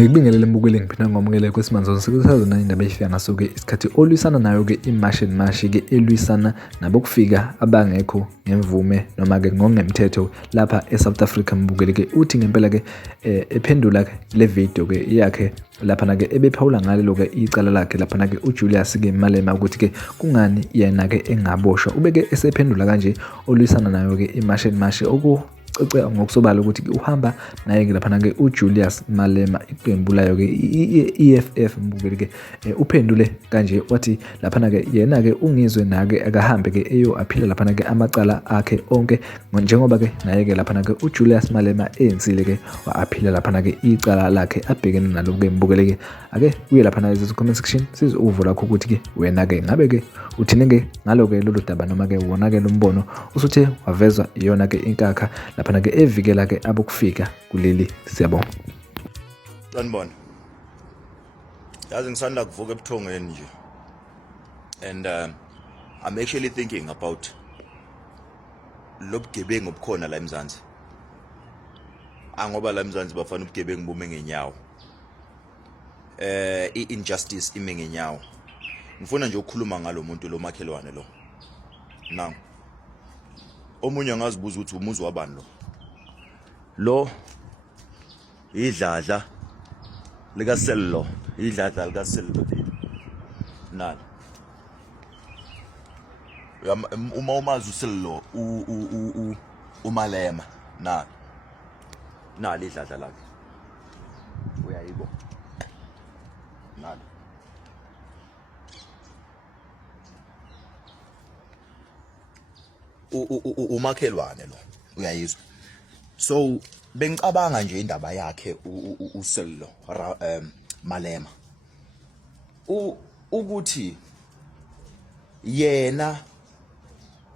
Ngikubingelele mbukeli ngiphina ngomukele kwesimanje sikusazona indaba efika ngasuke isikhathi olwisana nayo ke imashi nemashi ke elwisana nabokufika abangekho ngemvume noma ke ngokungemthetho lapha eSouth Africa. Mbukeli ke uthi ngempela ke ephendula ke le video ke yakhe lapha na ke ebephawula ngalelo ke icala lakhe lapha na ke uJulius ke Malema ukuthi ke kungani yena ke engaboshwa. Ubeke esephendula kanje olwisana nayo ke imashi nemashi cece ngokusobala ukuthi uhamba naye ke lapha ke uJulius Malema iqembu layo ke iEFF. Mbukeli ke uphendule kanje wathi lapha ke yena ke ungizwe nake akahambe ke aphila lapha ke amacala akhe onke njengoba ke naye ke lapha ke uJulius Malema ensile ke waaphila lapha ke icala lakhe abhekene nalo ke. Mbukeli ke ake uye lapha na comment section sizovuva lakho ukuthi ke wena ke ngabe ke uthini ke ngalo ke lolu daba noma ke wona ke lo mbono usuthe wavezwa iyona ke inkakha lapha ke evikela ke abokufika kuleli. Siyabonga. Sanibona. Yazi ngisanda kuvuka ebuthongweni nje. And I'm actually thinking about lobugebengu obukhona la eMzansi. Angoba la eMzansi bafana ubugebengu bume ngenyawo. I-injustice ime ngenyawo. Ngifuna nje ukukhuluma ngalo muntu lo makhelwane lo. Now omunye angazibuza ukuthi umuzi wabani lo. Lo idladla lika Sello, idladla lika Sello nani. Uma umazi uSello uMalema nali idladla lakhe. Uyayibo. Nali. Umakhelwane lo uyayizwa. So bengicabanga nje indaba yakhe uSello Malema ukuthi yena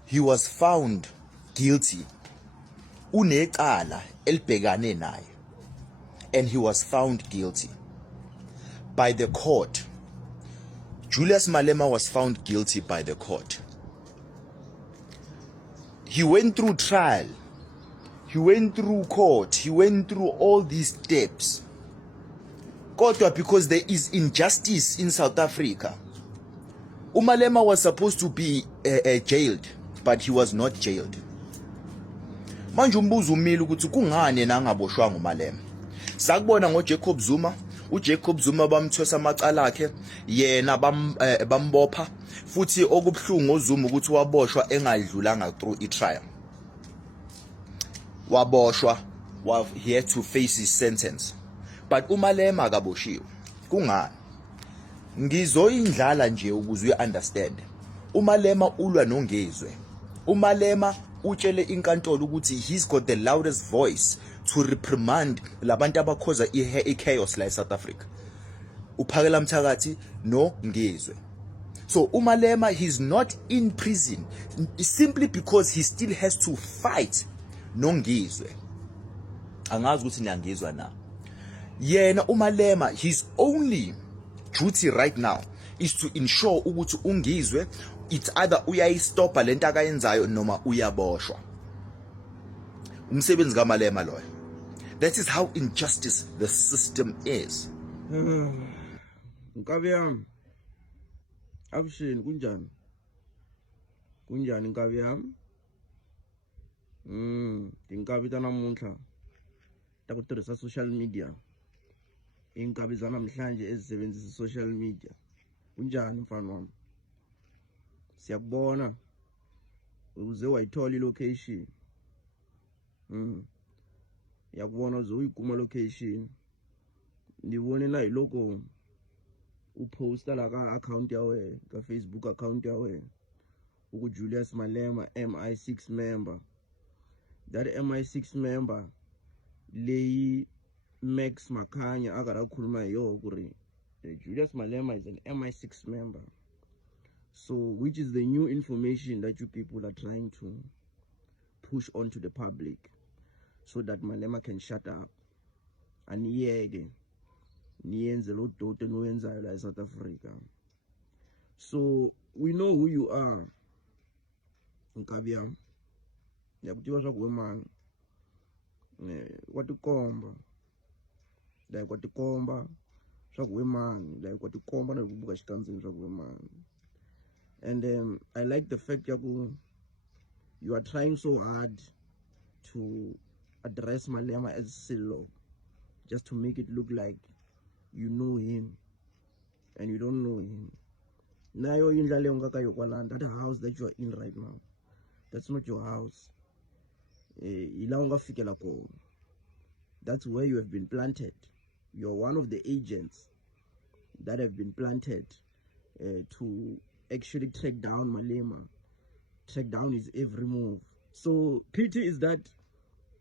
he was found guilty, unecala elibhekane naye, and he was found guilty by the court. Julius Malema was found guilty by the court. He went through trial, he went through court, he went through all these steps. Kodwa because there is injustice in South Africa, uMalema was supposed to be jailed, but he was not jailed. Manje umbuzo umile ukuthi kungani nangaboshwanga uMalema. Sakubona ngoJacob Zuma, uJacob Zuma bamthosa amacala akhe, yena bambopha, futhi okubhlungu uZuma ukuthi waboshwa engadlulanga through i-trial. Waboshwa, he had to face his sentence. But uMalema akaboshiwe. Kungani? Ngizoyindlala nje ukuze uyi-understand. uMalema ulwa nongezwe. uMalema utshele inkantolo ukuthi he's got the loudest voice to reprimand labantu abakhoza i-chaos la eSouth Africa. uPhakela Mthakathi noNgezwe. So uMalema, he's not in prison simply because he still has to fight noNgezwe. Angazi ukuthi niyangizwa na. Yena uMalema, his only duty right now is to ensure ukuthi uNgizwe it's either uyayistopa lento akayenzayo noma uyaboshwa. Umsebenzi kaMalema loyo. That is how injustice the system is. Nkabi yami. Abushini kunjani? Kunjani nkabi yami? Tinkabi ta namuntlha ta ku tirhisa social media. Inkabi za namhlanje ezisebenzisa social media. Kunjani mfana wami? Siyakubona uze wayithola ilocation. Yakubona uze uyikuma location. Ndibone na iloko uposta la ka account yawe, ka Facebook account yawe, uku Julius Malema MI6 member. That MI6 member leyi Max Makhanya akara khuluma yo kuri Julius Malema is an MI6 member. So which is the new information that you people are trying to push onto the public so that Malema can shut up and yeke niyenze lo doti enoyenzayo la eSouth Africa. So we know who you are. Nkabi yami yakutiva swa ku wemani wa tikomba like wa tikomba swa ku wemani like wa tikomba na ku buka xikandzeni swa ku wemani. And I like the fact that you are trying so hard to address Malema as Sello, just to make it look like you know him and you don't know him. Nayo indlale ungaka yokwalanda, that house that you are in right now, that's not your house. That's where you have been planted. You're one of the agents that have been planted to actually track down Malema, track down his every move. So pity is that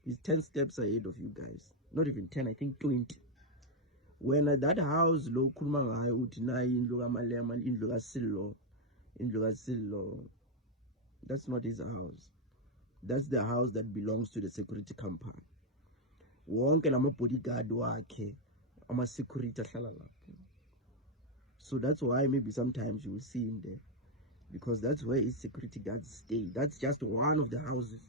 he's 10 steps ahead of you guys. Not even 10, I think 20. When at that house, lo khuluma ngayo uthi nayi indlu kaMalema, indlu kaSillo, that's not his house. That's the house that belongs to the security company. Wonke lama bodyguard wakhe, ama security ahlala lapho. So that's why maybe sometimes you will see him there, because that's where his security guards stay. That's just one of the houses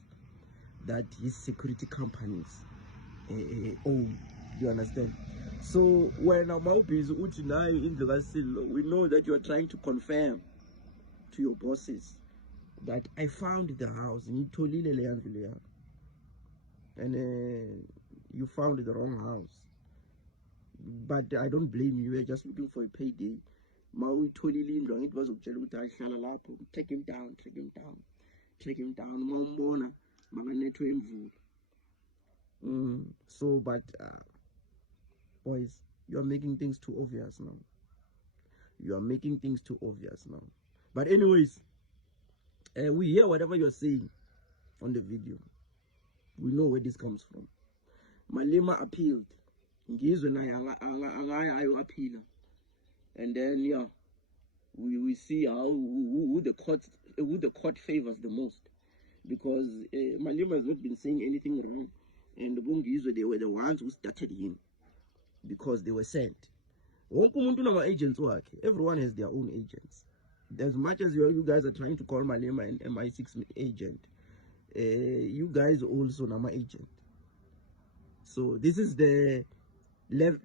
that his security companies own. Do you understand? So when Amaupi is Utinai in the Vasil, we know that you are trying to confirm to your bosses that I found the house in Tolile, and you found the wrong house. But I don't blame you. You're just looking for a payday. It was take him down, take him down, take him down. So, but boys, you are making things too obvious now. You are making things too obvious now. But anyways, we hear whatever you're saying on the video. We know where this comes from. Malema appealed. And then yeah, we see how who the court favors the most, because Malema has not been saying anything wrong, and the Bungizwe, they were the ones who started him because they were sent. Everyone has their own agents. As much as you guys are trying to call Malema an MI6 agent, you guys also are my agent. So this is the level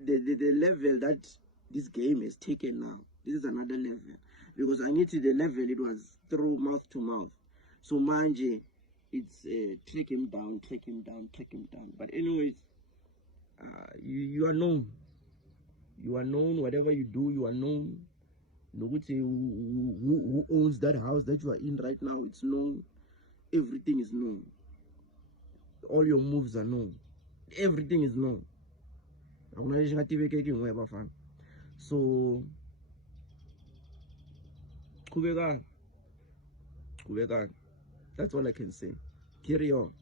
that this game is taken now. This is another level, because I need to the level it was through mouth to mouth. So manje, it's take him down, take him down, take him down. But anyways, you are known. You are known. Whatever you do, you are known. Nobody who owns that house that you are in right now, it's known. Everything is known. All your moves are known. Everything is known. So that's all I can say. Carry on.